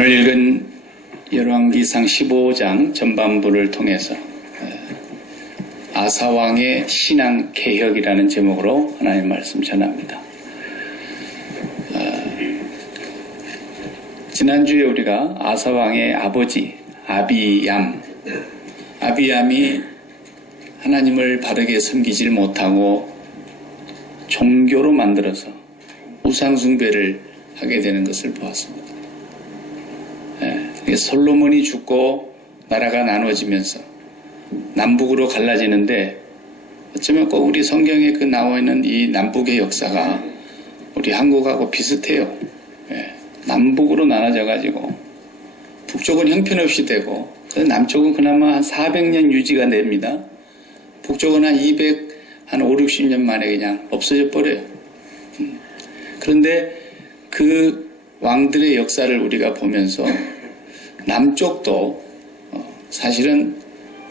오늘 읽은 열왕기상 15장 전반부를 통해서 아사왕의 신앙 개혁이라는 제목으로 하나님의 말씀 전합니다. 지난주에 우리가 아사왕의 아버지 아비얌이 하나님을 바르게 섬기질 못하고 종교로 만들어서 우상숭배를 하게 되는 것을 보았습니다. 솔로몬이 죽고 나라가 나눠지면서 남북으로 갈라지는데 어쩌면 꼭 우리 성경에 나와 있는 이 남북의 역사가 우리 한국하고 비슷해요. 남북으로 나눠져가지고 북쪽은 형편없이 되고 남쪽은 그나마 한 400년 유지가 됩니다. 북쪽은 한 5, 60년 만에 그냥 없어져 버려요. 그런데 그 왕들의 역사를 우리가 보면서 남쪽도 사실은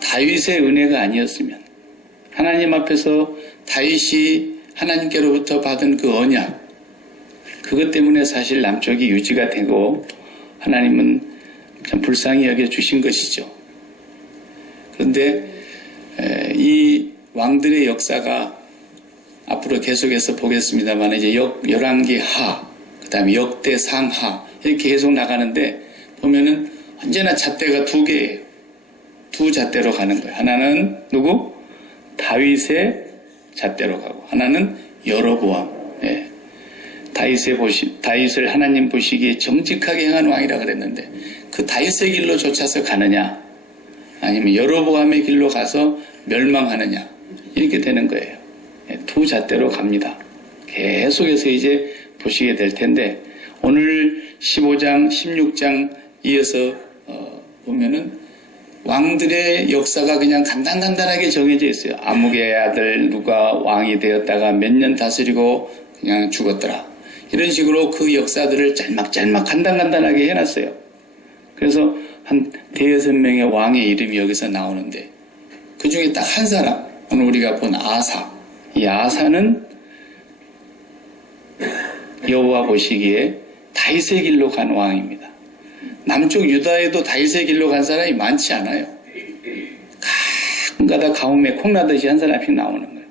다윗의 은혜가 아니었으면 하나님 앞에서 다윗이 하나님께로부터 받은 그 언약, 그것 때문에 사실 남쪽이 유지가 되고 하나님은 참 불쌍히 여겨주신 것이죠. 그런데 이 왕들의 역사가 앞으로 계속해서 보겠습니다만 이제 열왕기 하, 그 다음에 역대상 하 이렇게 계속 나가는데 보면은 언제나 잣대가 두 개예요. 두 잣대로 가는 거예요. 하나는 누구? 다윗의 잣대로 가고 하나는 여로보암. 다윗을 하나님 보시기에 정직하게 행한 왕이라 그랬는데 그 다윗의 길로 쫓아서 가느냐 아니면 여로보암의 길로 가서 멸망하느냐 이렇게 되는 거예요. 두 잣대로 갑니다. 계속해서 이제 보시게 될 텐데 오늘 15장, 16장 이어서 보면은 왕들의 역사가 그냥 간단하게 정해져 있어요. 아무개의 아들 누가 왕이 되었다가 몇 년 다스리고 그냥 죽었더라. 이런 식으로 그 역사들을 짤막 간단하게 해놨어요. 그래서 한 5-6명의 왕의 이름이 여기서 나오는데 그 중에 딱 한 사람, 오늘 우리가 본 아사. 이 아사는 여호와 보시기에 다윗의 길로 간 왕입니다. 남쪽 유다에도 다윗의 길로 간 사람이 많지 않아요. 가끔가다 가뭄에 콩나듯이 한 사람씩 나오는 거예요.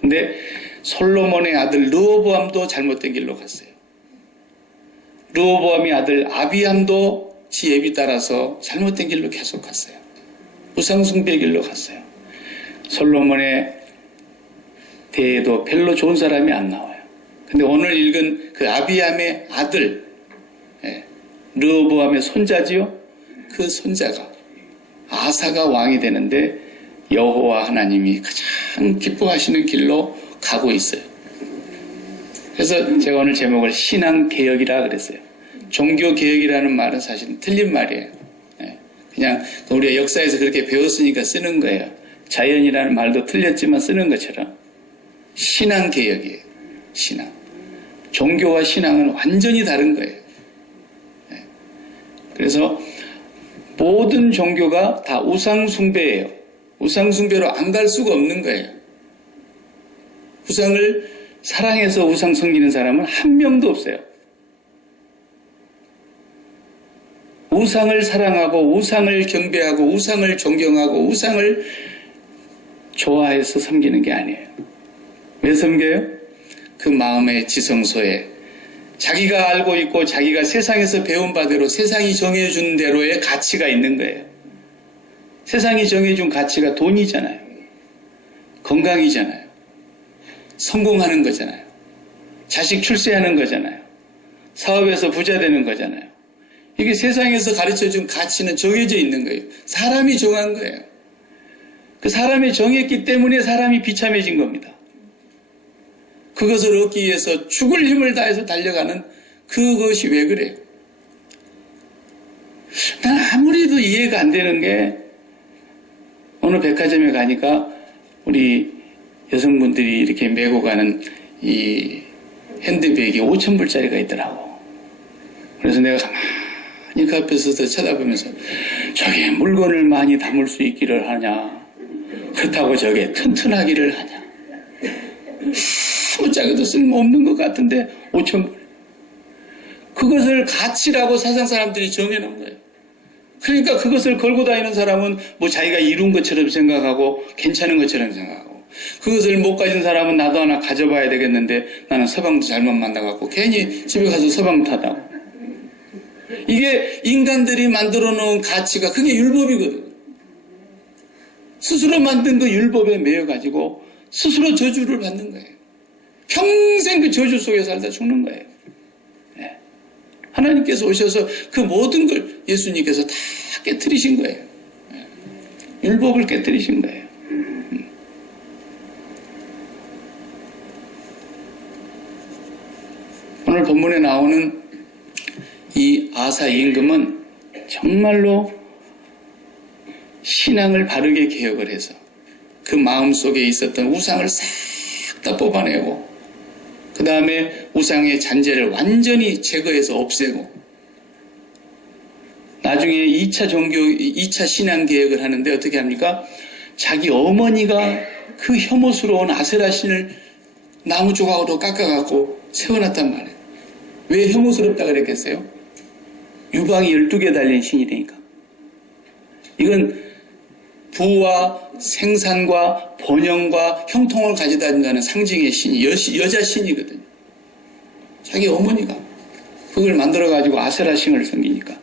근데 솔로몬의 아들 르호보암도 잘못된 길로 갔어요. 르호보암의 아들 아비암도 지 예비 따라서 잘못된 길로 계속 갔어요. 우상숭배 길로 갔어요. 솔로몬의 대에도 별로 좋은 사람이 안 나와요. 근데 오늘 읽은 그 아비암의 아들 르호보암의 손자지요. 그 손자가 아사가 왕이 되는데 여호와 하나님이 가장 기뻐하시는 길로 가고 있어요. 그래서 제가 오늘 제목을 신앙개혁이라 그랬어요. 종교개혁이라는 말은 사실 틀린 말이에요. 그냥 우리가 역사에서 그렇게 배웠으니까 쓰는 거예요. 자연이라는 말도 틀렸지만 쓰는 것처럼 신앙개혁이에요. 신앙. 종교와 신앙은 완전히 다른 거예요. 그래서 모든 종교가 다 우상숭배예요. 우상숭배로 안 갈 수가 없는 거예요. 우상을 사랑해서 우상 섬기는 사람은 한 명도 없어요. 우상을 사랑하고 우상을 경배하고 우상을 존경하고 우상을 좋아해서 섬기는 게 아니에요. 왜 섬겨요? 그 마음의 지성소에 자기가 알고 있고 자기가 세상에서 배운 바대로 세상이 정해준 대로의 가치가 있는 거예요. 세상이 정해준 가치가 돈이잖아요. 건강이잖아요. 성공하는 거잖아요. 자식 출세하는 거잖아요. 사업에서 부자 되는 거잖아요. 이게 세상에서 가르쳐준 가치는 정해져 있는 거예요. 사람이 정한 거예요. 그 사람이 정했기 때문에 사람이 비참해진 겁니다. 그것을 얻기 위해서 죽을 힘을 다해서 달려가는 그것이 왜 그래요? 난 아무리도 이해가 안 되는 게 어느 백화점에 가니까 우리 여성분들이 이렇게 메고 가는 이 핸드백이 5,000불짜리가 있더라고. 그래서 내가 가만히 그 앞에 서서 쳐다보면서 저게 물건을 많이 담을 수 있기를 하냐, 그렇다고 저게 튼튼하기를 하냐, 아무 짝에도 쓸모없는 것 같은데 5,000불. 그것을 가치라고 세상 사람들이 정해놓은 거예요. 그러니까 그것을 걸고 다니는 사람은 뭐 자기가 이룬 것처럼 생각하고 괜찮은 것처럼 생각하고, 그것을 못 가진 사람은 나도 하나 가져봐야 되겠는데 나는 서방도 잘못 만나갖고 괜히 집에 가서 서방 타다고. 이게 인간들이 만들어 놓은 가치가, 그게 율법이거든. 스스로 만든 그 율법에 매여가지고 스스로 저주를 받는 거예요. 평생 그 저주 속에 살다 죽는 거예요. 네. 하나님께서 오셔서 그 모든 걸 예수님께서 다 깨뜨리신 거예요. 네. 율법을 깨뜨리신 거예요. 오늘 본문에 나오는 이 아사 임금은 정말로 신앙을 바르게 개혁을 해서 그 마음속에 있었던 우상을 싹 다 뽑아내고, 그 다음에 우상의 잔재를 완전히 제거해서 없애고, 나중에 2차 신앙 개혁을 하는데 어떻게 합니까? 자기 어머니가 그 혐오스러운 아세라 신을 나무 조각으로 깎아갖고 세워놨단 말이에요. 왜 혐오스럽다 그랬겠어요? 유방이 12개 달린 신이라니까. 이건 부와 생산과 번영과 형통을 가져다 준다는 상징의 신이 여자 신이거든요. 자기 어머니가 그걸 만들어가지고 아세라 신을 섬기니까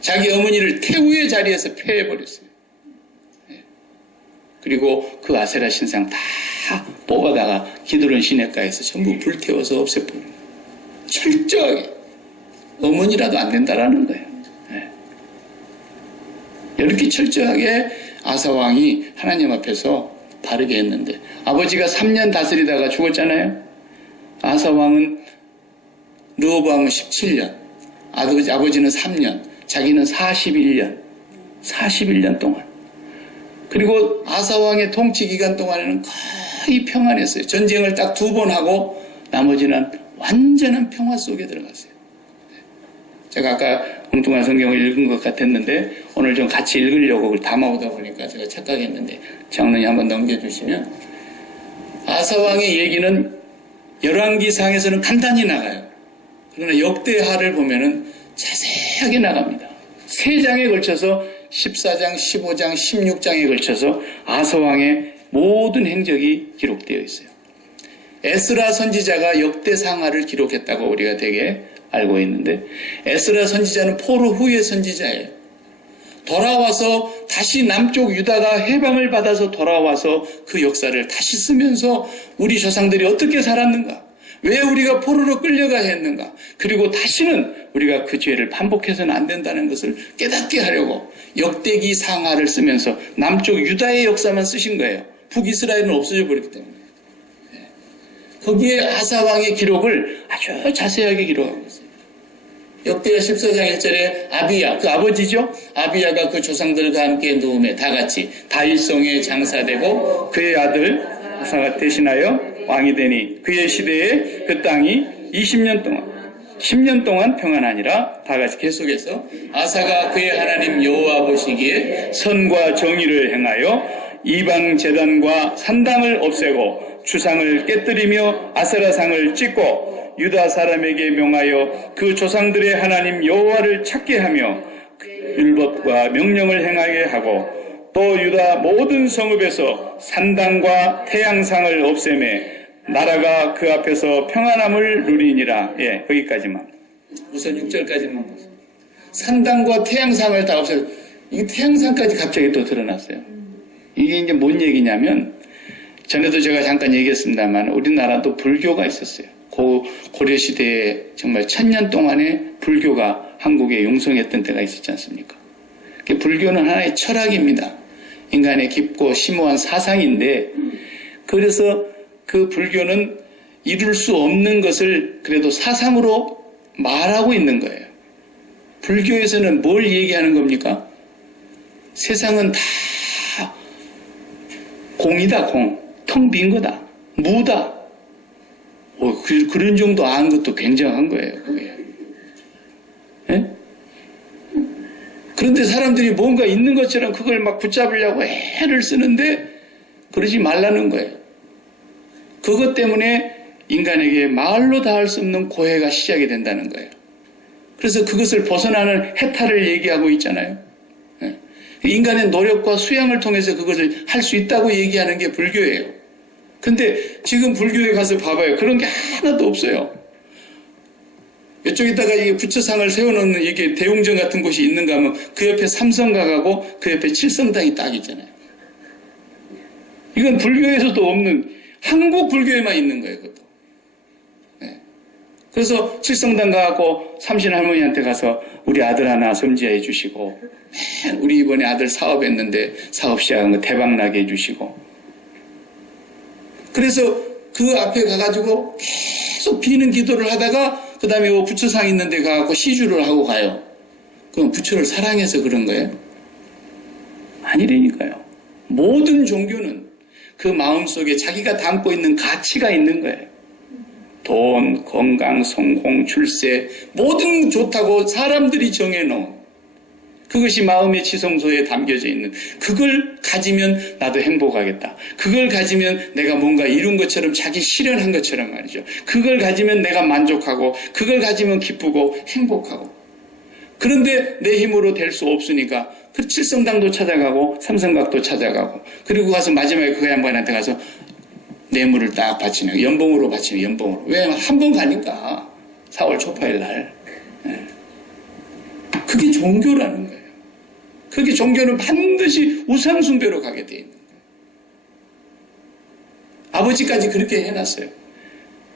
자기 어머니를 태우의 자리에서 폐해버렸어요. 그리고 그 아세라 신상 다 뽑아다가 기드론 시내가에서 전부 불태워서 없애버려요. 철저하게. 어머니라도 안 된다라는 거예요. 이렇게 철저하게 아사왕이 하나님 앞에서 바르게 했는데, 아버지가 3년 다스리다가 죽었잖아요. 아사왕은, 르호보암은 17년, 아버지는 3년, 자기는 41년 동안. 그리고 아사왕의 통치 기간 동안에는 거의 평안했어요. 전쟁을 딱 2번 하고 나머지는 완전한 평화 속에 들어갔어요. 제가 아까 엉뚱한 성경을 읽은 것 같았는데 오늘 좀 같이 읽으려고 그걸 담아오다 보니까 제가 착각했는데, 장로님 한번 넘겨주시면, 아사왕의 얘기는 열왕기상에서는 간단히 나가요. 그러나 역대하를 보면은 자세하게 나갑니다. 3장에 걸쳐서 14장, 15장, 16장에 걸쳐서 아사왕의 모든 행적이 기록되어 있어요. 에스라 선지자가 역대상하를 기록했다고 우리가 되게 알고 있는데, 에스라 선지자는 포로 후의 선지자예요. 돌아와서 다시 남쪽 유다가 해방을 받아서 돌아와서 그 역사를 다시 쓰면서 우리 조상들이 어떻게 살았는가, 왜 우리가 포로로 끌려가 했는가, 그리고 다시는 우리가 그 죄를 반복해서는 안 된다는 것을 깨닫게 하려고 역대기 상하를 쓰면서 남쪽 유다의 역사만 쓰신 거예요. 북이스라엘은 없어져 버렸기 때문에. 거기에 아사왕의 기록을 아주 자세하게 기록하고 있어요. 역대하 14장 1절에 아비야, 그 아버지죠? 아비야가 그 조상들과 함께 누움에 다 같이 다윗성에 장사되고 그의 아들 아사가 대신하여 왕이 되니 그의 시대에 그 땅이 10년 동안 평안하니라. 다 같이 계속해서 아사가 그의 하나님 여호와 보시기에 선과 정의를 행하여 이방 제단과 산당을 없애고 주상을 깨뜨리며 아세라상을 찢고 유다 사람에게 명하여 그 조상들의 하나님 여호와를 찾게 하며 율법과 명령을 행하게 하고, 또 유다 모든 성읍에서 산당과 태양상을 없애매 나라가 그 앞에서 평안함을 누리니라. 예, 거기까지만. 우선 6절까지만 보세요. 산당과 태양상을 다 없애고, 이 태양상까지 갑자기 또 드러났어요. 이게 이제 뭔 얘기냐면, 전에도 제가 잠깐 얘기했습니다만 우리나라도 불교가 있었어요. 고려시대에 정말 1000년 동안의 불교가 한국에 융성했던 때가 있었지 않습니까? 불교는 하나의 철학입니다. 인간의 깊고 심오한 사상인데, 그래서 그 불교는 이룰 수 없는 것을 그래도 사상으로 말하고 있는 거예요. 불교에서는 뭘 얘기하는 겁니까? 세상은 다 공이다, 공. 텅 빈 거다. 무다. 그런 정도 아는 것도 굉장한 거예요, 그게. 예? 그런데 사람들이 뭔가 있는 것처럼 그걸 막 붙잡으려고 애를 쓰는데 그러지 말라는 거예요. 그것 때문에 인간에게 말로 다 할 수 없는 고해가 시작이 된다는 거예요. 그래서 그것을 벗어나는 해탈을 얘기하고 있잖아요. 예. 인간의 노력과 수양을 통해서 그것을 할 수 있다고 얘기하는 게 불교예요. 근데 지금 불교에 가서 봐봐요. 그런 게 하나도 없어요. 이쪽에다가 이게 부처상을 세워놓는 이게 대웅전 같은 곳이 있는가 하면 그 옆에 삼성각하고 그 옆에 칠성당이 딱 있잖아요. 이건 불교에서도 없는 한국 불교에만 있는 거예요. 그것도. 네. 그래서 칠성당 가고 삼신 할머니한테 가서 우리 아들 하나 섬지해 주시고 우리 이번에 아들 사업했는데 사업 시작한 거 대박나게 해주시고 그래서 그 앞에 가가지고 계속 비는 기도를 하다가 그 다음에 부처상 있는 데 가서 시주를 하고 가요. 그럼 부처를 사랑해서 그런 거예요? 아니라니까요. 모든 종교는 그 마음속에 자기가 담고 있는 가치가 있는 거예요. 돈, 건강, 성공, 출세 모든 좋다고 사람들이 정해놓은 그것이 마음의 지성소에 담겨져 있는 그걸 가지면 나도 행복하겠다. 그걸 가지면 내가 뭔가 이룬 것처럼 자기 실현한 것처럼 말이죠. 그걸 가지면 내가 만족하고 그걸 가지면 기쁘고 행복하고 그런데 내 힘으로 될 수 없으니까 그 칠성당도 찾아가고 삼성각도 찾아가고 그리고 가서 마지막에 그 양반한테 가서 뇌물을 딱 바치는 연봉으로 바치는 연봉으로 왜 한 번 가니까 4월 초파일 날 그게 종교라는 거예요. 그게 종교는 반드시 우상숭배로 가게 돼 있는 거예요. 아버지까지 그렇게 해놨어요.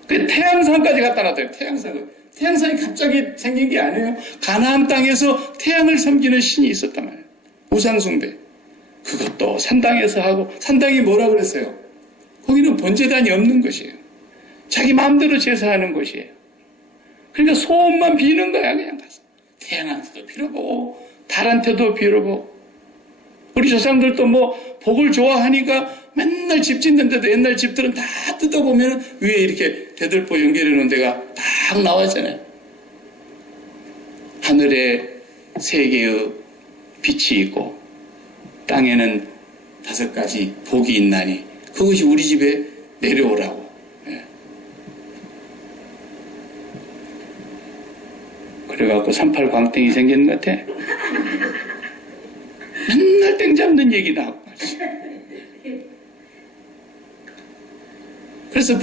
그 태양산까지 갖다 놨대요. 태양산이 갑자기 생긴 게 아니에요. 가나안 땅에서 태양을 섬기는 신이 있었단 말이에요. 우상숭배. 그것도 산당에서 하고 산당이 뭐라 그랬어요? 거기는 번제단이 없는 것이에요. 자기 마음대로 제사하는 곳이에요. 그러니까 소원만 비는 거야 그냥 가서. 태양한테도 빌어보고 달한테도 빌어보고 우리 조상들도 뭐 복을 좋아하니까 맨날 집 짓는데도 옛날 집들은 다 뜯어보면 위에 이렇게 대들보 연결해 놓은 데가 딱 나와있잖아요. 하늘에 3개의 빛이 있고 땅에는 5가지 복이 있나니 그것이 우리 집에 내려오라고. 그래갖고 38 광땡이 생기는 것 같아. 맨날 땡 잡는 얘기나 하고. 그래서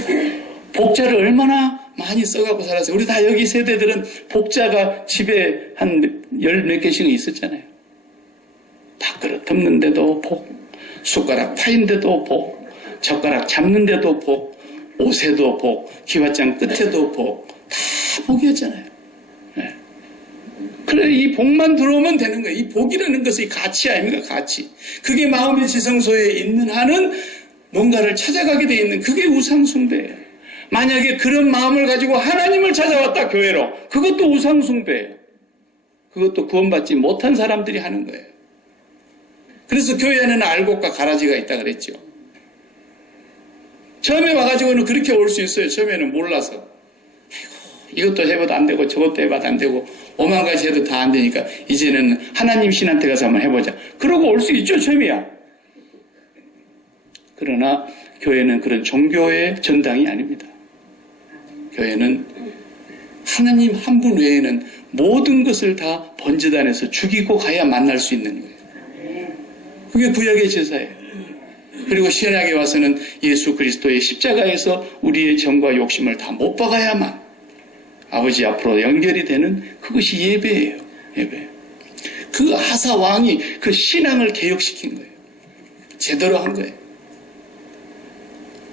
복자를 얼마나 많이 써갖고 살았어요. 우리 다 여기 세대들은 복자가 집에 한 10몇 개씩은 있었잖아요. 밥그릇 덮는데도 복, 숟가락 파인데도 복, 젓가락 잡는데도 복, 옷에도 복, 기와장 끝에도 복, 다 복이었잖아요. 그래, 이 복만 들어오면 되는 거예요. 이 복이라는 것이 가치 아닙니까? 가치. 그게 마음의 지성소에 있는 한은 뭔가를 찾아가게 돼 있는 그게 우상숭배예요. 만약에 그런 마음을 가지고 하나님을 찾아왔다 교회로 그것도 우상숭배예요. 그것도 구원받지 못한 사람들이 하는 거예요. 그래서 교회에는 알곡과 가라지가 있다 그랬죠. 처음에 와가지고는 그렇게 올 수 있어요. 처음에는 몰라서. 이것도 해봐도 안 되고 저것도 해봐도 안 되고 5만 가지 해도 다 안 되니까 이제는 하나님 신한테 가서 한번 해보자. 그러고 올 수 있죠. 처음이야. 그러나 교회는 그런 종교의 전당이 아닙니다. 교회는 하나님 한 분 외에는 모든 것을 다 번제단에서 죽이고 가야 만날 수 있는 거예요. 그게 구약의 제사예요. 그리고 신약에 와서는 예수 그리스도의 십자가에서 우리의 정과 욕심을 다 못 박아야만 아버지 앞으로 연결이 되는 그것이 예배예요. 예배. 그 아사 왕이 그 신앙을 개혁시킨 거예요. 제대로 한 거예요.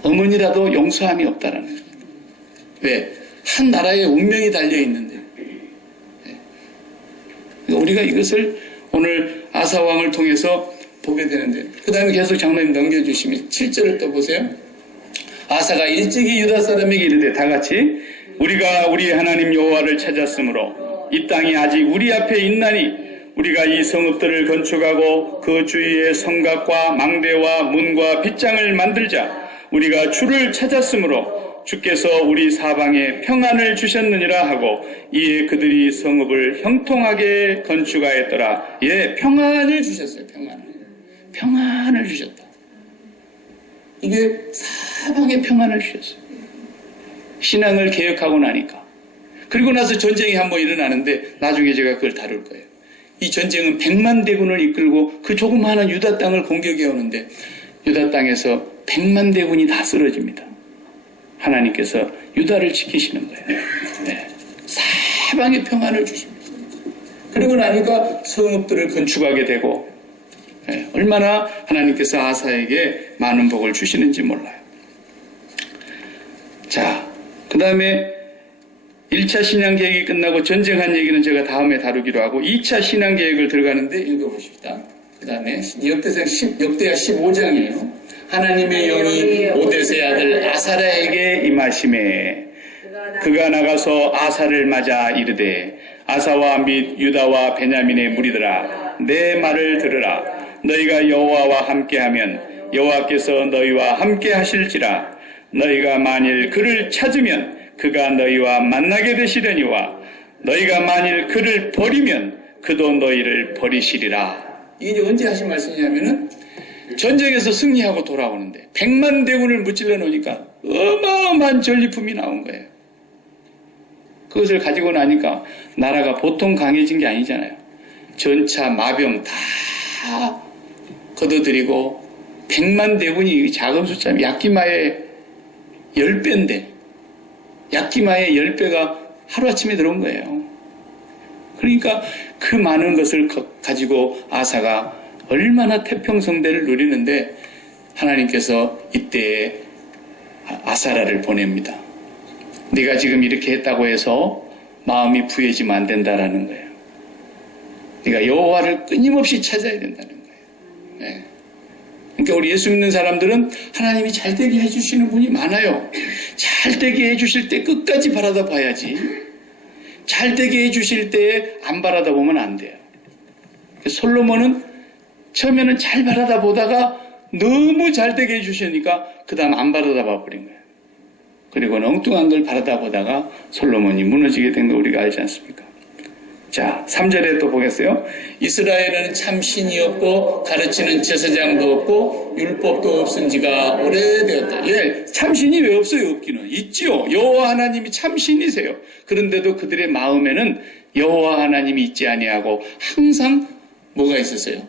어머니라도 용서함이 없다라는 거예요. 왜? 한 나라의 운명이 달려있는데. 우리가 이것을 오늘 아사 왕을 통해서 보게 되는데 그 다음에 계속 장로님 넘겨주시면 7절을 또 보세요. 아사가 일찍이 유다 사람에게 이르되 다 같이 우리가 우리 하나님 여호와를 찾았으므로 이 땅이 아직 우리 앞에 있나니 우리가 이 성읍들을 건축하고 그 주위에 성곽과 망대와 문과 빗장을 만들자. 우리가 주를 찾았으므로 주께서 우리 사방에 평안을 주셨느니라 하고 이에 그들이 성읍을 형통하게 건축하였더라. 예, 평안을 주셨어요. 평안을 주셨다. 이게 사방에 평안을 주셨어요. 신앙을 개혁하고 나니까. 그리고 나서 전쟁이 한번 일어나는데 나중에 제가 그걸 다룰 거예요. 이 전쟁은 100만 대군을 이끌고 그 조그마한 유다 땅을 공격해 오는데 유다 땅에서 100만 대군이 다 쓰러집니다. 하나님께서 유다를 지키시는 거예요. 네. 사방에 평안을 주십니다. 그리고 나니까 성읍들을 건축하게 되고 네. 얼마나 하나님께서 아사에게 많은 복을 주시는지 몰라요. 자, 그 다음에 1차 신앙계획이 끝나고 전쟁한 얘기는 제가 다음에 다루기로 하고 2차 신앙계획을 들어가는데 읽어보십시다. 그 다음에 역대하 15장이에요. 하나님의 영이 오데스의 아들 아사랴에게 임하심에 그가 나가서 아사를 맞아 이르되 아사와 및 유다와 베냐민의 무리들아 내 말을 들으라. 너희가 여호와와 함께하면 여호와께서 너희와 함께 하실지라. 너희가 만일 그를 찾으면 그가 너희와 만나게 되시려니와 너희가 만일 그를 버리면 그도 너희를 버리시리라. 이게 언제 하신 말씀이냐면은 전쟁에서 승리하고 돌아오는데 100만 대군을 무찔러 놓으니까 어마어마한 전리품이 나온 거예요. 그것을 가지고 나니까 나라가 보통 강해진 게 아니잖아요. 전차, 마병 다 걷어들이고 100만 대군이 작은 숫자면 약기마의 10배인데 약기마의 10배가 하루아침에 들어온 거예요. 그러니까 그 많은 것을 가지고 아사가 얼마나 태평성대를 누리는데 하나님께서 이때에 아사랴를 보냅니다. 네가 지금 이렇게 했다고 해서 마음이 부해지면 안 된다라는 거예요. 네가 여호와를 끊임없이 찾아야 된다는 거예요. 네. 그러니까 우리 예수 믿는 사람들은 하나님이 잘되게 해주시는 분이 많아요. 잘되게 해주실 때 끝까지 바라다 봐야지. 잘되게 해주실 때에 안 바라다 보면 안 돼요. 솔로몬은 처음에는 잘 바라다 보다가 너무 잘되게 해주시니까 그 다음 안 바라다 봐버린 거예요. 그리고 엉뚱한 걸 바라다 보다가 솔로몬이 무너지게 된 거 우리가 알지 않습니까? 자, 3절에 또 보겠어요. 이스라엘은 참 신이 없고 가르치는 제사장도 없고 율법도 없은 지가 오래되었다. 예, 참 신이 왜 없어요? 없기는 있지요. 여호와 하나님이 참 신이세요. 그런데도 그들의 마음에는 여호와 하나님이 있지 아니하고 항상 뭐가 있었어요?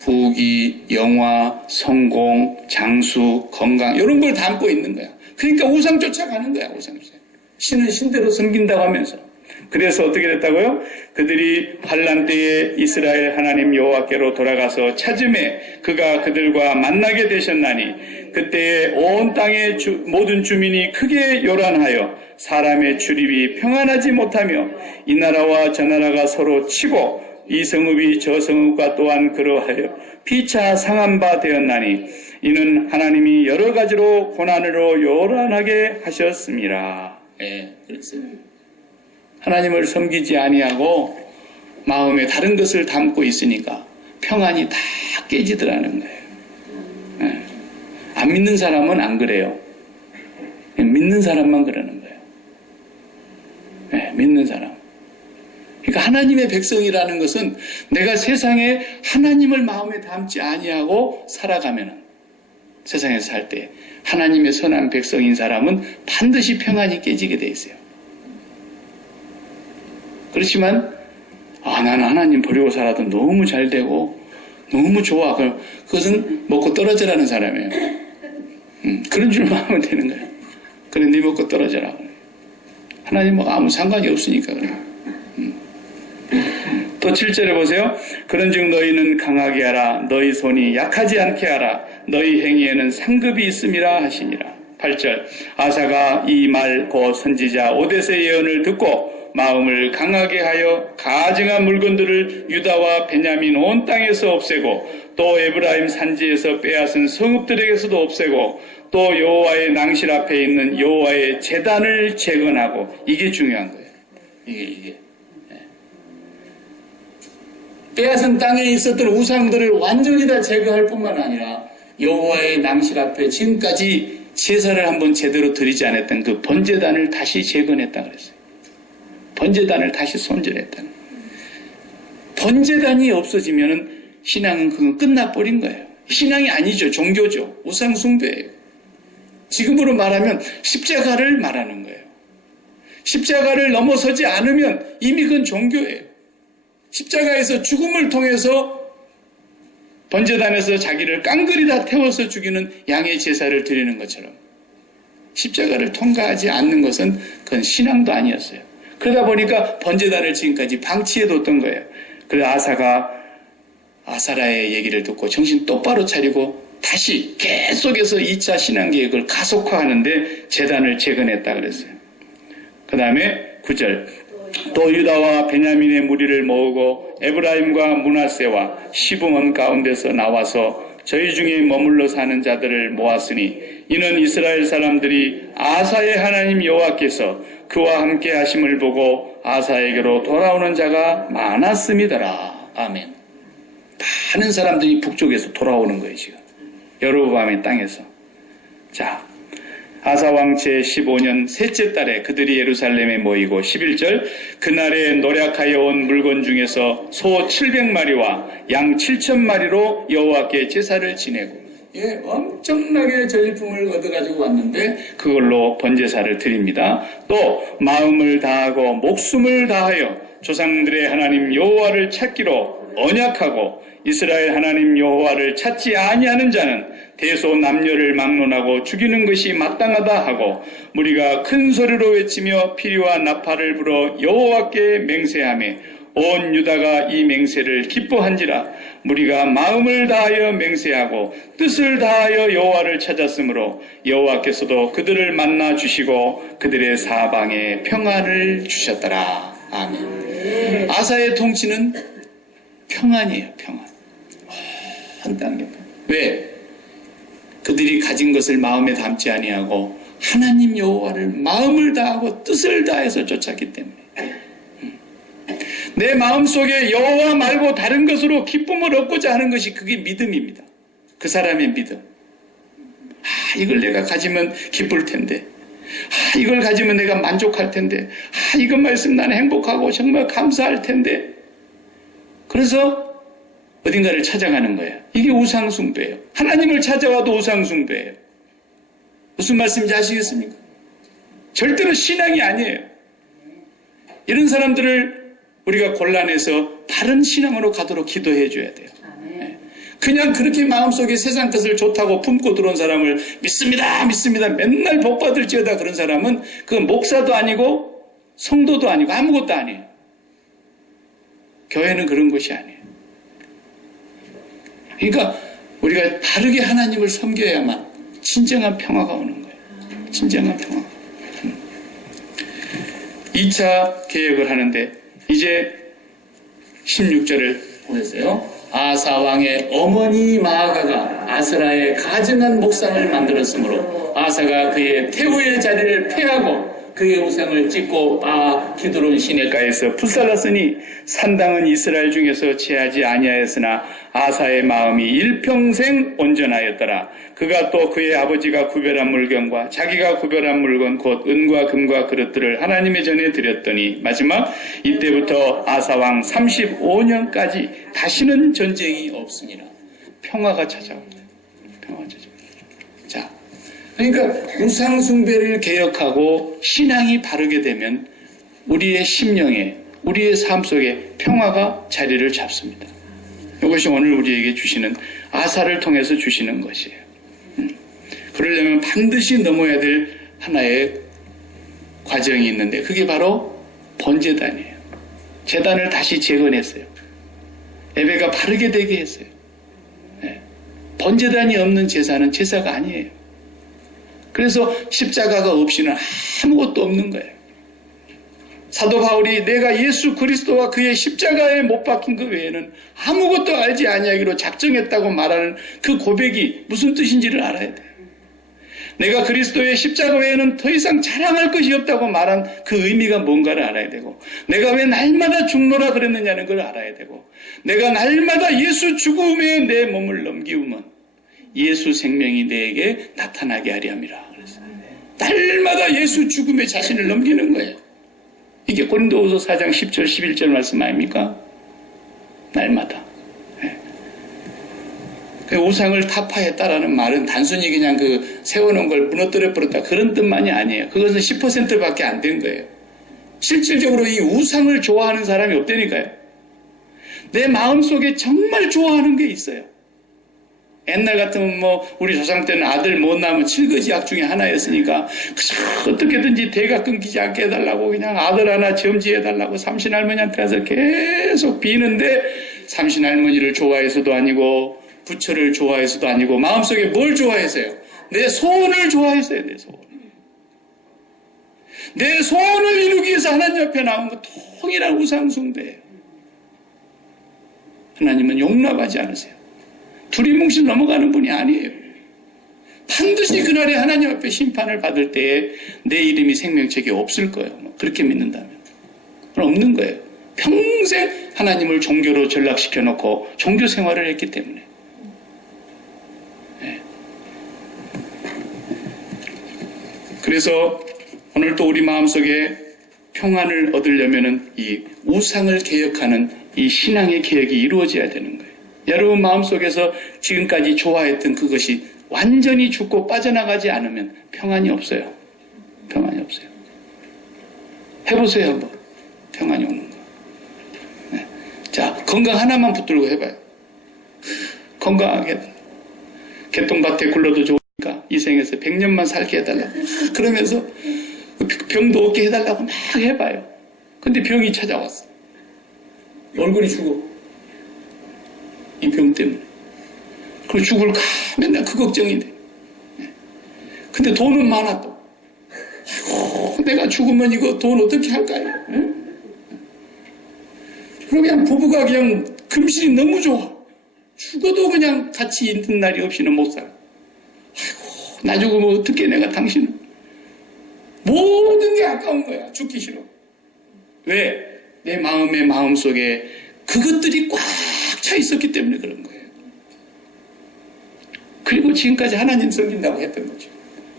부귀, 영화, 성공, 장수, 건강 이런 걸 담고 있는 거야. 그러니까 우상 쫓아가는 거야. 우상 쫓아. 신은 신대로 섬긴다고 하면서. 그래서 어떻게 됐다고요? 그들이 환난 때에 이스라엘 하나님 여호와께로 돌아가서 찾음에 그가 그들과 만나게 되셨나니 그때에 온 땅의 모든 주민이 크게 요란하여 사람의 출입이 평안하지 못하며 이 나라와 저 나라가 서로 치고 이 성읍이 저 성읍과 또한 그러하여 피차 상한 바 되었나니 이는 하나님이 여러 가지로 고난으로 요란하게 하셨습니다. 예, 그랬어요. 하나님을 섬기지 아니하고 마음에 다른 것을 담고 있으니까 평안이 다 깨지더라는 거예요. 네. 안 믿는 사람은 안 그래요. 믿는 사람만 그러는 거예요. 네, 믿는 사람. 그러니까 하나님의 백성이라는 것은 내가 세상에 하나님을 마음에 담지 아니하고 살아가면은 세상에서 살 때 하나님의 선한 백성인 사람은 반드시 평안이 깨지게 돼 있어요. 그렇지만 나는 하나님 버리고 살아도 너무 잘 되고 너무 좋아. 그것은 먹고 떨어져라는 사람이에요. 그런 줄만 하면 되는 거예요. 그래 네 먹고 떨어져라. 하나님하고 아무 상관이 없으니까 그래요. 또 7절에 보세요. 그런즉 너희는 강하게 하라. 너희 손이 약하지 않게 하라. 너희 행위에는 상급이 있음이라 하시니라. 8절 아사가 이 말 곧 선지자 오데스의 예언을 듣고 마음을 강하게 하여 가증한 물건들을 유다와 베냐민 온 땅에서 없애고 또 에브라임 산지에서 빼앗은 성읍들에게서도 없애고 또 여호와의 낭실 앞에 있는 여호와의 제단을 재건하고 이게 중요한 거예요. 이게 빼앗은 땅에 있었던 우상들을 완전히 다 제거할 뿐만 아니라 여호와의 낭실 앞에 지금까지 제사를 한번 제대로 드리지 않았던 그 번제단을 다시 재건했다 그랬어요. 번제단을 다시 손질했다는 거예요. 번제단이 없어지면은 신앙은 그건 끝나버린 거예요. 신앙이 아니죠. 종교죠. 우상 숭배예요. 지금으로 말하면 십자가를 말하는 거예요. 십자가를 넘어서지 않으면 이미 그건 종교예요. 십자가에서 죽음을 통해서 번제단에서 자기를 깡그리 다 태워서 죽이는 양의 제사를 드리는 것처럼 십자가를 통과하지 않는 것은 그건 신앙도 아니었어요. 그러다 보니까 번제단을 지금까지 방치해뒀던 거예요. 그래서 아사라의 얘기를 듣고 정신 똑바로 차리고 다시 계속해서 2차 신앙계획을 가속화하는데 제단을 재건했다 그랬어요. 그 다음에 9절 또 유다와 베냐민의 무리를 모으고 에브라임과 므낫세와 시브몬 가운데서 나와서 저희 중에 머물러 사는 자들을 모았으니 이는 이스라엘 사람들이 아사의 하나님 여호와께서 그와 함께 하심을 보고 아사에게로 돌아오는 자가 많았음이더라. 아멘. 많은 사람들이 북쪽에서 돌아오는 거예요 지금. 여로보암의 땅에서. 자, 아사 왕 제15년 셋째 달에 그들이 예루살렘에 모이고 11절 그날에 노략하여 온 물건 중에서 소 700마리와 양 7,000마리로 여호와께 제사를 지내고 엄청나게 전리품을 얻어가지고 왔는데 그걸로 번제사를 드립니다. 또 마음을 다하고 목숨을 다하여 조상들의 하나님 여호와를 찾기로 언약하고 이스라엘 하나님 여호와를 찾지 아니하는 자는 대소 남녀를 막론하고 죽이는 것이 마땅하다 하고 무리가 큰 소리로 외치며 피리와 나팔을 불어 여호와께 맹세하며 온 유다가 이 맹세를 기뻐한지라. 무리가 마음을 다하여 맹세하고 뜻을 다하여 여호와를 찾았으므로 여호와께서도 그들을 만나 주시고 그들의 사방에 평안을 주셨더라. 아멘. 아사의 통치는 평안이에요. 평안. 한 단계. 왜? 그들이 가진 것을 마음에 담지 아니하고 하나님 여호와를 마음을 다하고 뜻을 다해서 쫓았기 때문에 내 마음속에 여호와 말고 다른 것으로 기쁨을 얻고자 하는 것이 그게 믿음입니다. 그 사람의 믿음. 이걸 내가 가지면 기쁠 텐데, 이걸 가지면 내가 만족할 텐데, 이것만 있으면 나는 행복하고 정말 감사할 텐데. 그래서 어딘가를 찾아가는 거예요. 이게 우상숭배예요. 하나님을 찾아와도 우상숭배예요. 무슨 말씀인지 아시겠습니까? 절대로 신앙이 아니에요. 이런 사람들을 우리가 곤란해서 다른 신앙으로 가도록 기도해 줘야 돼요. 그냥 그렇게 마음속에 세상 것을 좋다고 품고 들어온 사람을 믿습니다, 믿습니다, 맨날 복 받을지어다 그런 사람은 그 목사도 아니고 성도도 아니고 아무것도 아니에요. 교회는 그런 것이 아니에요. 그러니까 우리가 바르게 하나님을 섬겨야만 진정한 평화가 오는 거예요. 진정한 평화. 2차 계획을 하는데 이제 16절을 보세요. 아사 왕의 어머니 마아가가 아스라의 가증한 목상을 만들었으므로 아사가 그의 태후의 자리를 폐하고 그의 우상을 찍고 기드론 시내가에서 불살랐으니 산당은 이스라엘 중에서 취하지 아니하였으나 아사의 마음이 일평생 온전하였더라. 그가 또 그의 아버지가 구별한 물건과 자기가 구별한 물건 곧 은과 금과 그릇들을 하나님의 전에 드렸더니 마지막 이때부터 아사왕 35년까지 다시는 전쟁이 없습니다. 평화가 찾아옵니다. 평화가 찾아옵니다. 자, 그러니까 우상숭배를 개혁하고 신앙이 바르게 되면 우리의 심령에 우리의 삶 속에 평화가 자리를 잡습니다. 이것이 오늘 우리에게 주시는 아사를 통해서 주시는 것이에요. 그러려면 반드시 넘어야 될 하나의 과정이 있는데 그게 바로 번제단이에요. 제단을 다시 재건했어요. 예배가 바르게 되게 했어요. 번제단이 없는 제사는 제사가 아니에요. 그래서 십자가가 없이는 아무것도 없는 거예요. 사도 바울이 내가 예수 그리스도와 그의 십자가에 못 박힌 그 외에는 아무것도 알지 아니하기로 작정했다고 말하는 그 고백이 무슨 뜻인지를 알아야 돼요. 내가 그리스도의 십자가 외에는 더 이상 자랑할 것이 없다고 말한 그 의미가 뭔가를 알아야 되고, 내가 왜 날마다 죽노라 그랬느냐는 걸 알아야 되고, 내가 날마다 예수 죽음에 내 몸을 넘기우면 예수 생명이 내게 나타나게 하리 함이라 그랬어요. 날마다 예수 죽음에 자신을 넘기는 거예요. 이게 고린도후서 4장 10절 11절 말씀 아닙니까? 날마다. 우상을 타파했다라는 말은 단순히 그냥 그 세워놓은 걸 무너뜨려 버렸다 그런 뜻만이 아니에요. 그것은 10%밖에 안 된 거예요. 실질적으로 이 우상을 좋아하는 사람이 없다니까요. 내 마음속에 정말 좋아하는 게 있어요. 옛날 같으면 우리 조상 때는 아들 못 낳으면 7거지약 중에 하나였으니까 어떻게든지 대가 끊기지 않게 해달라고 그냥 아들 하나 점지해달라고 삼신할머니한테 가서 계속 비는데, 삼신할머니를 좋아해서도 아니고 부처를 좋아해서도 아니고 마음속에 뭘 좋아해서요? 내 소원을 좋아했어요. 내 소원을 이루기 위해서 하나님 앞에 나온 거 통일한 우상숭배예요. 하나님은 용납하지 않으세요. 두리뭉실 넘어가는 분이 아니에요. 반드시 그날에 하나님 앞에 심판을 받을 때에 내 이름이 생명책에 없을 거예요. 그렇게 믿는다면. 그건 없는 거예요. 평생 하나님을 종교로 전락시켜 놓고 종교 생활을 했기 때문에. 네. 그래서 오늘 또 우리 마음속에 평안을 얻으려면은 이 우상을 개혁하는 이 신앙의 개혁이 이루어져야 되는 거예요. 여러분 마음속에서 지금까지 좋아했던 그것이 완전히 죽고 빠져나가지 않으면 평안이 없어요. 평안이 없어요. 해보세요, 한번. 평안이 오는 거. 네. 자, 건강 하나만 붙들고 해봐요. 건강하게. 개똥밭에 굴러도 좋으니까 이 생에서 100년만 살게 해달라고. 그러면서 병도 없게 해달라고 막 해봐요. 근데 병이 찾아왔어. 얼굴이 죽어. 이 병 때문에. 그리고 죽을까 맨날 그 걱정이 돼. 근데 돈은 많아 또. 아이고, 내가 죽으면 이거 돈 어떻게 할까요? 그리고 그냥 부부가 그냥 금실이 너무 좋아. 죽어도 그냥 같이 있는 날이 없이는 못 살아. 아이고, 나 죽으면 어떻게 내가 당신을. 모든 게 아까운 거야. 죽기 싫어. 왜? 내 마음속에 그것들이 꽉 차 있었기 때문에 그런 거예요. 그리고 지금까지 하나님 섬긴다고 했던 거죠.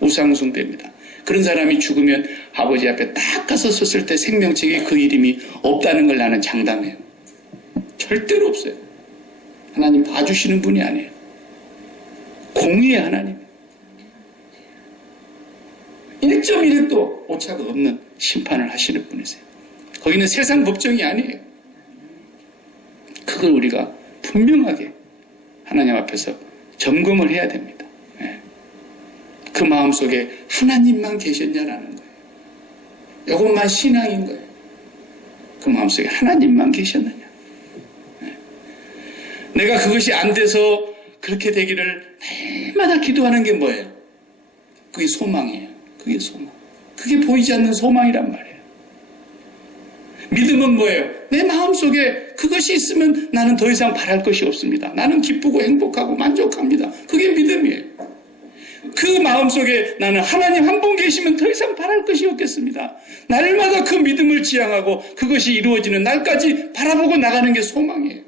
우상숭배입니다. 그런 사람이 죽으면 아버지 앞에 딱 가서 섰을 때 생명책에 그 이름이 없다는 걸 나는 장담해요. 절대로 없어요. 하나님 봐주시는 분이 아니에요. 공의의 하나님. 1.1도 오차가 없는 심판을 하시는 분이세요. 거기는 세상 법정이 아니에요. 그걸 우리가 분명하게 하나님 앞에서 점검을 해야 됩니다. 네. 그 마음속에 하나님만 계셨냐라는 거예요. 이것만 신앙인 거예요. 그 마음속에 하나님만 계셨느냐. 네. 내가 그것이 안 돼서 그렇게 되기를 날마다 기도하는 게 뭐예요? 그게 소망이에요. 그게 소망. 그게 보이지 않는 소망이란 말이에요. 믿음은 뭐예요? 내 마음속에 그것이 있으면 나는 더 이상 바랄 것이 없습니다. 나는 기쁘고 행복하고 만족합니다. 그게 믿음이에요. 그 마음속에 나는 하나님 한 분 계시면 더 이상 바랄 것이 없겠습니다. 날마다 그 믿음을 지향하고 그것이 이루어지는 날까지 바라보고 나가는 게 소망이에요.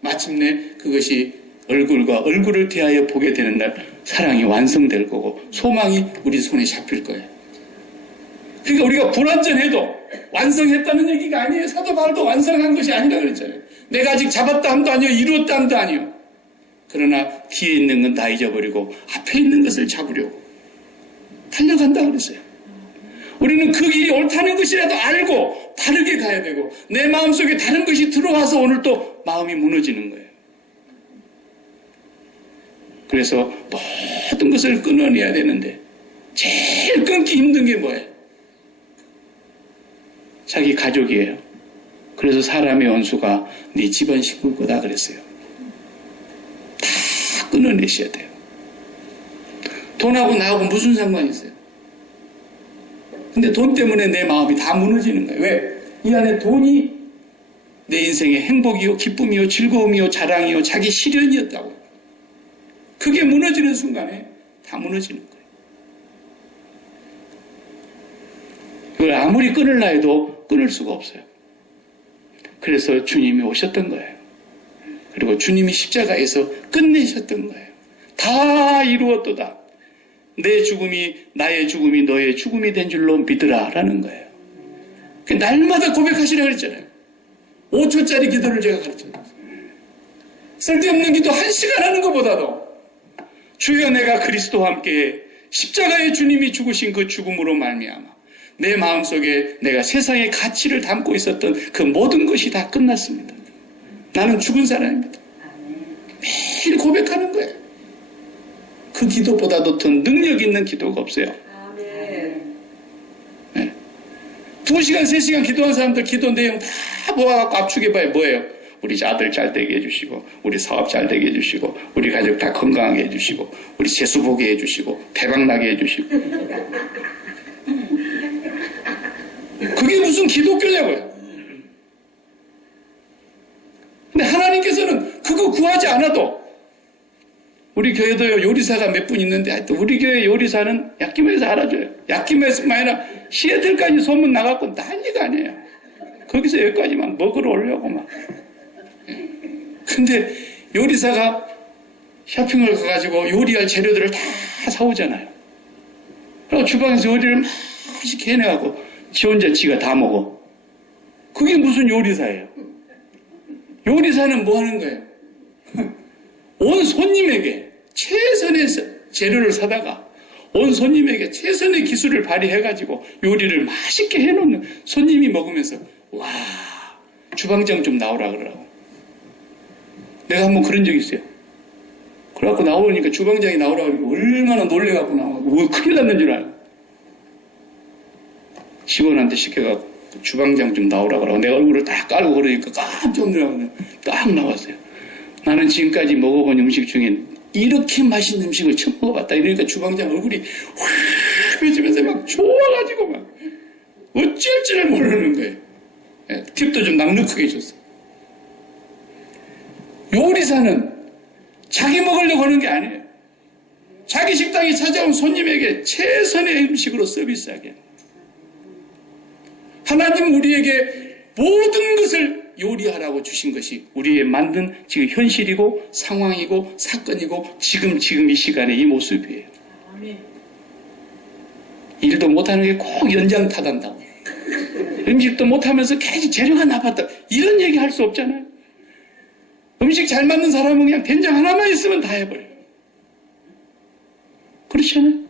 마침내 그것이 얼굴과 얼굴을 대하여 보게 되는 날 사랑이 완성될 거고 소망이 우리 손에 잡힐 거예요. 그러니까 우리가 불완전해도 완성했다는 얘기가 아니에요. 사도 바울도 완성한 것이 아니라 그랬잖아요. 내가 아직 잡았다 함도 아니요 이루었다 함도 아니요. 그러나 뒤에 있는 건 다 잊어버리고 앞에 있는 것을 잡으려고 달려간다 그랬어요. 우리는 그 길이 옳다는 것이라도 알고 다르게 가야 되고 내 마음속에 다른 것이 들어와서 오늘 또 마음이 무너지는 거예요. 그래서 모든 것을 끊어내야 되는데 제일 끊기 힘든 게 뭐예요? 자기 가족이에요. 그래서 사람의 원수가 네 집안 식구일 거다 그랬어요. 다 끊어내셔야 돼요. 돈하고 나하고 무슨 상관이 있어요? 근데 돈 때문에 내 마음이 다 무너지는 거예요. 왜? 이 안에 돈이 내 인생의 행복이요, 기쁨이요, 즐거움이요, 자랑이요, 자기 실현이었다고요. 그게 무너지는 순간에 다 무너지는 거예요. 그걸 아무리 끊으려 해도 끊을 수가 없어요. 그래서 주님이 오셨던 거예요. 그리고 주님이 십자가에서 끝내셨던 거예요. 다 이루었도다. 내 죽음이 나의 죽음이 너의 죽음이 된 줄로 믿으라 라는 거예요. 날마다 고백하시라 그랬잖아요. 5초짜리 기도를 제가 가르쳐드렸어요. 쓸데없는 기도 1시간 하는 것보다도 주여 내가 그리스도와 함께 십자가의 주님이 죽으신 그 죽음으로 말미암아 내 마음속에 내가 세상의 가치를 담고 있었던 그 모든 것이 다 끝났습니다. 나는 죽은 사람입니다. 매일 고백하는 거예요. 그 기도보다도 더 능력 있는 기도가 없어요. 네. 2시간, 3시간 기도한 사람들 기도 내용 다 모아갖고 압축해봐야 뭐예요? 우리 아들 잘 되게 해주시고, 우리 사업 잘 되게 해주시고, 우리 가족 다 건강하게 해주시고, 우리 재수 보게 해주시고, 대박나게 해주시고. 그게 무슨 기독교냐고요. 근데 하나님께서는 그거 구하지 않아도, 우리 교회도 요리사가 몇 분 있는데, 하여튼 우리 교회 요리사는 약기면에서 알아줘요. 약기면에서만 아니라 시애틀까지 소문 나갖고 난리가 아니에요. 거기서 여기까지만 먹으러 오려고 막. 근데 요리사가 쇼핑을 가가지고 요리할 재료들을 다 사오잖아요. 그리고 주방에서 요리를 맛있게 해내갖고 지 혼자 지가 다 먹어. 그게 무슨 요리사예요? 요리사는 뭐 하는 거예요? 온 손님에게 최선의 재료를 사다가 온 손님에게 최선의 기술을 발휘해가지고 요리를 맛있게 해놓는, 손님이 먹으면서 와, 주방장 좀 나오라 그러라고. 내가 한번 그런 적이 있어요. 그래갖고 나오니까 주방장이 나오라 그러고 얼마나 놀래갖고 나와갖고 뭐 큰일 났는 줄 알고. 직원한테 시켜갖고 주방장 좀 나오라 그러고 내가 얼굴을 딱 깔고 그러니까 깜짝 놀라고 딱 나왔어요. 나는 지금까지 먹어본 음식 중에 이렇게 맛있는 음식을 처음 먹어봤다. 이러니까 주방장 얼굴이 확 펴지면서 막 좋아가지고 막 어쩔 줄을 모르는 거예요. 네, 팁도 좀 낭luc하게 줬어요. 요리사는 자기 먹으려고 하는 게 아니에요. 자기 식당에 찾아온 손님에게 최선의 음식으로 서비스하게. 하나님은 우리에게 모든 것을 요리하라고 주신 것이 우리의 만든 지금 현실이고 상황이고 사건이고 지금 이 시간에 이 모습이에요. 일도 못하는 게 꼭 연장타단다고. 음식도 못하면서 계속 재료가 나빴다. 이런 얘기 할 수 없잖아요. 음식 잘 맞는 사람은 그냥 된장 하나만 있으면 다 해버려요. 그렇지 않아요?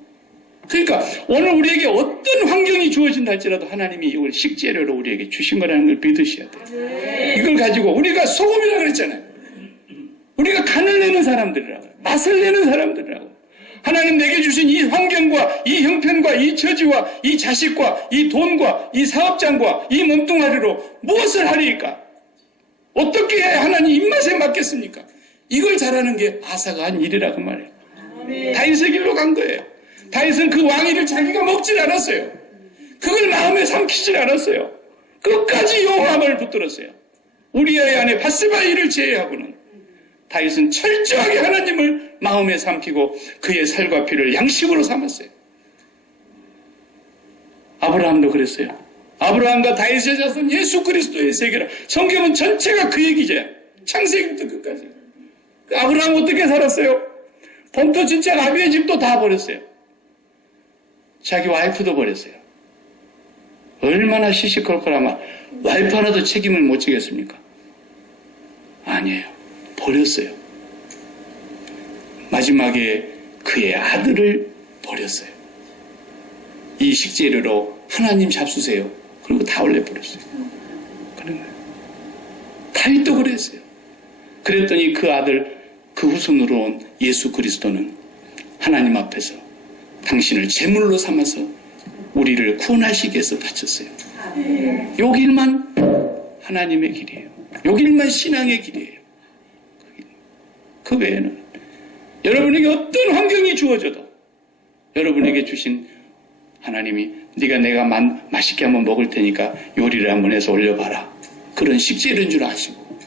그러니까 오늘 우리에게 어떤 환경이 주어진다 할지라도 하나님이 이걸 식재료로 우리에게 주신 거라는 걸 믿으셔야 돼요. 이걸 가지고 우리가 소금이라고 그랬잖아요. 우리가 간을 내는 사람들이라고, 맛을 내는 사람들이라고. 하나님 내게 주신 이 환경과 이 형편과 이 처지와 이 자식과 이 돈과 이 사업장과 이 몸뚱아리로 무엇을 하리까? 어떻게 해야 하나님 입맛에 맞겠습니까? 이걸 잘하는 게 아사가 한 일이라 그 말이에요. 다윗의 길로 간 거예요. 다윗은 그 왕위를 자기가 먹질 않았어요. 그걸 마음에 삼키질 않았어요. 끝까지 여호와를 붙들었어요. 우리아의 아내 바스바의 일을 제외하고는 다윗은 철저하게 하나님을 마음에 삼키고 그의 살과 피를 양식으로 삼았어요. 아브라함도 그랬어요. 아브라함과 다윗의 자손 예수 그리스도의 세계라. 성경은 전체가 그 얘기죠. 창세기부터 끝까지. 아브라함 어떻게 살았어요? 본토 진짜 아비의 집도 다 버렸어요. 자기 와이프도 버렸어요. 얼마나 시시콜콜하면 와이프 하나도 책임을 못 지겠습니까? 아니에요. 버렸어요. 마지막에 그의 아들을 버렸어요. 이 식재료로 하나님 잡수세요. 그리고 다 올려버렸어요. 그런 거예요. 다윗도 그랬어요. 그랬더니 그 아들, 그 후손으로 온 예수 그리스도는 하나님 앞에서 당신을 제물로 삼아서 우리를 구원하시기 위해서 바쳤어요. 요 길만 하나님의 길이에요. 요 길만 신앙의 길이에요. 그 외에는 여러분에게 어떤 환경이 주어져도 여러분에게 주신 하나님이 내가 맛있게 한번 먹을 테니까 요리를 한번 해서 올려봐라. 그런 식재료인 줄 아시고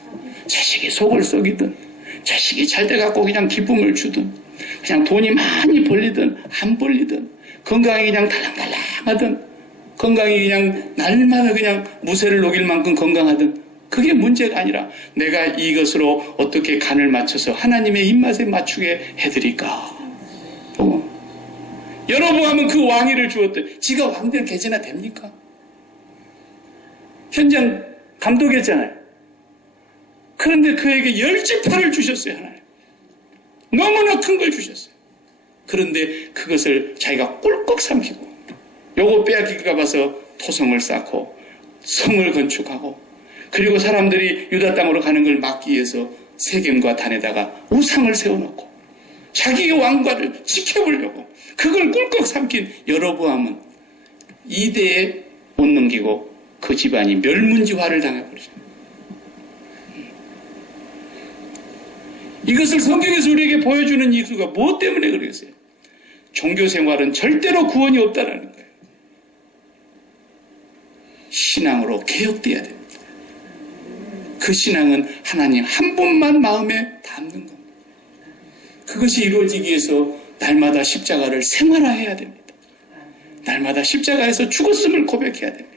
자식이 속을 썩이든 자식이 잘 돼갖고 그냥 기쁨을 주든 그냥 돈이 많이 벌리든 안 벌리든 건강이 그냥 달랑달랑하든 건강이 그냥 날마다 그냥 무쇠를 녹일 만큼 건강하든 그게 문제가 아니라 내가 이것으로 어떻게 간을 맞춰서 하나님의 입맛에 맞추게 해드릴까. 여로보암은 그 왕위를 주었대. 지가 왕될 계제나 됩니까? 현장 감독했잖아요. 그런데 그에게 10지파를 주셨어요. 하나님. 너무나 큰 걸 주셨어요. 그런데 그것을 자기가 꿀꺽 삼키고 요거 빼앗길까 봐서 토성을 쌓고 성을 건축하고, 그리고 사람들이 유다 땅으로 가는 걸 막기 위해서 세겜과 단에다가 우상을 세워놓고 자기의 왕과를 지켜보려고 그걸 꿀꺽 삼킨 여로보암은 이대에 못 넘기고 그 집안이 멸문지화를 당해버렸습니다. 이것을 성경에서 우리에게 보여주는 이유가 무엇 때문에 그러겠어요? 종교생활은 절대로 구원이 없다는 거예요. 신앙으로 개혁돼야 됩니다. 그 신앙은 하나님 한 분만 마음에 담는 겁니다. 그것이 이루어지기 위해서 날마다 십자가를 생활화해야 됩니다. 날마다 십자가에서 죽었음을 고백해야 됩니다.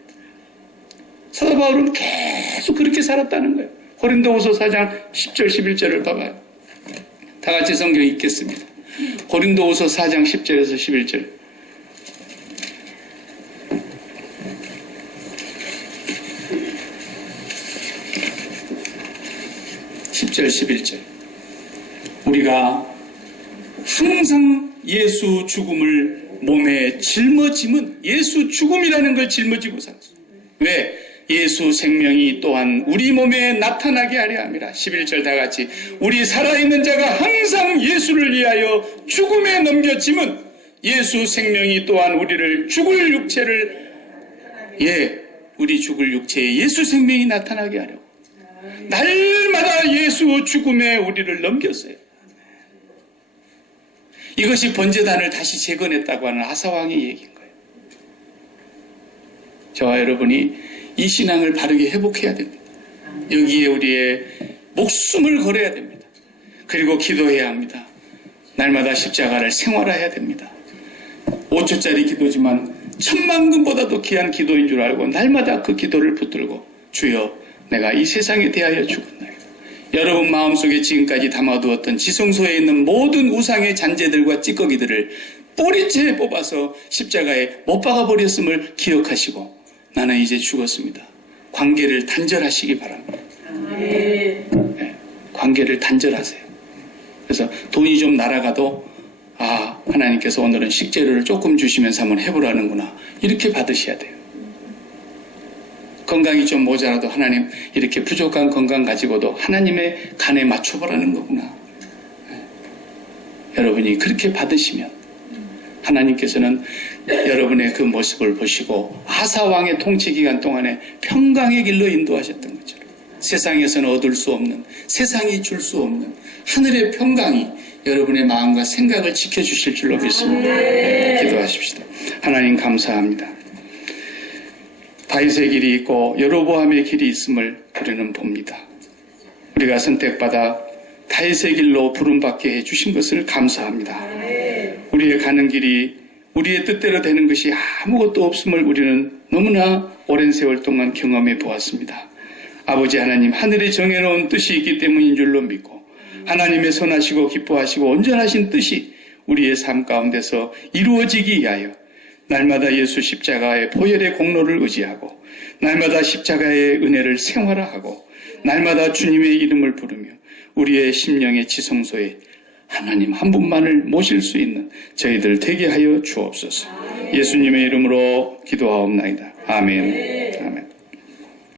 사도 바울은 계속 그렇게 살았다는 거예요. 고린도후서 4장 10절 11절을 봐봐요. 다 같이 성경 읽겠습니다. 고린도후서 4장 10절에서 11절. (10절) 11절. 우리가 항상 예수 죽음을 몸에 짊어짐은 예수 죽음이라는 걸 짊어지고 살았어요. 왜? 예수 생명이 또한 우리 몸에 나타나게 하려 함이라. 11절 다 같이. 우리 살아있는 자가 항상 예수를 위하여 죽음에 넘겨짐은 예수 생명이 또한 우리를 죽을 육체를, 우리 죽을 육체에 예수 생명이 나타나게 하려고 날마다 예수 죽음에 우리를 넘겼어요. 이것이 번제단을 다시 재건했다고 하는 아사왕의 얘기인 거예요. 저와 여러분이 이 신앙을 바르게 회복해야 됩니다. 여기에 우리의 목숨을 걸어야 됩니다. 그리고 기도해야 합니다. 날마다 십자가를 생활화해야 됩니다. 5초짜리 기도지만 천만금보다도 귀한 기도인 줄 알고 날마다 그 기도를 붙들고, 주여 내가 이 세상에 대하여 죽었나이다. 여러분 마음속에 지금까지 담아두었던 지성소에 있는 모든 우상의 잔재들과 찌꺼기들을 뿌리째 뽑아서 십자가에 못 박아버렸음을 기억하시고, 나는 이제 죽었습니다. 관계를 단절하시기 바랍니다. 관계를 단절하세요. 그래서 돈이 좀 날아가도 하나님께서 오늘은 식재료를 조금 주시면서 한번 해보라는구나, 이렇게 받으셔야 돼요. 건강이 좀 모자라도 하나님 이렇게 부족한 건강 가지고도 하나님의 간에 맞춰보라는 거구나. 여러분이 그렇게 받으시면 하나님께서는 여러분의 그 모습을 보시고 아사왕의 통치 기간 동안에 평강의 길로 인도하셨던 것처럼 세상에서는 얻을 수 없는, 세상이 줄 수 없는 하늘의 평강이 여러분의 마음과 생각을 지켜주실 줄로 믿습니다. 기도하십시다. 하나님 감사합니다. 다윗의 길이 있고 여로보암의 길이 있음을 우리는 봅니다. 우리가 선택받아 다윗의 길로 부름받게 해주신 것을 감사합니다. 우리의 가는 길이 우리의 뜻대로 되는 것이 아무것도 없음을 우리는 너무나 오랜 세월 동안 경험해 보았습니다. 아버지 하나님, 하늘에 정해놓은 뜻이 있기 때문인 줄로 믿고 하나님의 선하시고 기뻐하시고 온전하신 뜻이 우리의 삶 가운데서 이루어지기 위하여 날마다 예수 십자가의 보혈의 공로를 의지하고 날마다 십자가의 은혜를 생활화하고 날마다 주님의 이름을 부르며 우리의 심령의 지성소에 하나님 한 분만을 모실 수 있는 저희들 되게 하여 주옵소서. 예수님의 이름으로 기도하옵나이다. 아멘.